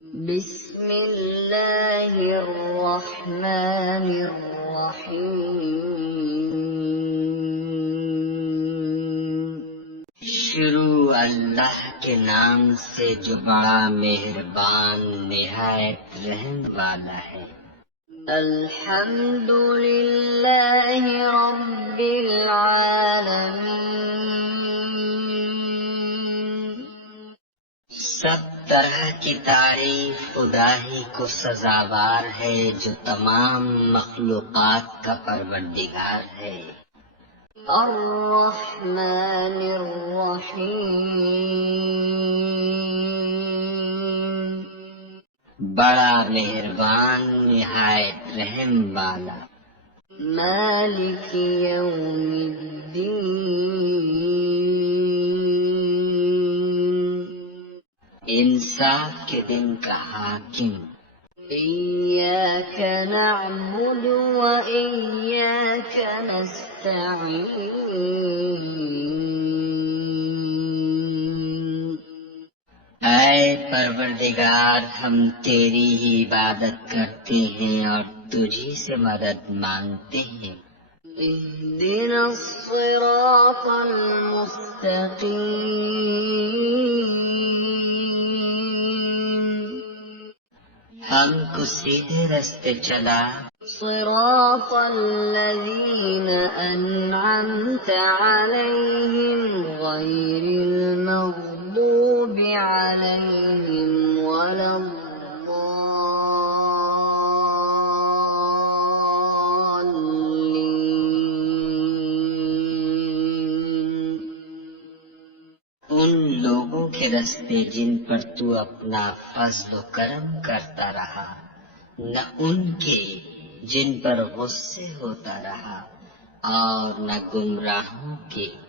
بسم اللہ الرحمن الرحیم۔ شروع اللہ کے نام سے جو بڑا مہربان نہایت رحم والا ہے۔ الحمد للہ رب العالمین۔ سب طرح کی تعریف خدا ہی کو سزاوار ہے جو تمام مخلوقات کا پروردگار ہے۔ الرحمن الرحیم۔ بڑا مہربان نہایت رحم والا۔ مالک یوم الدین۔ انصاف کے دن کا حاکم۔ ایاک نعبد و ایاک نستعین۔ اے پروردگار، ہم تیری ہی عبادت کرتے ہیں اور تجھی سے مدد مانگتے ہیں۔ اہدنا الصراط المستقیم۔ ہم کو سیدھے رستے چلا۔ صراط الذین انعمت علیہم غیر المغضوب علیہم ولا الضالین۔ ان لوگوں کے رستے جن پر تو اپنا فضل و کرم کرتا رہا، نہ ان کے جن پر غصے ہوتا رہا، اور نہ گمراہوں کے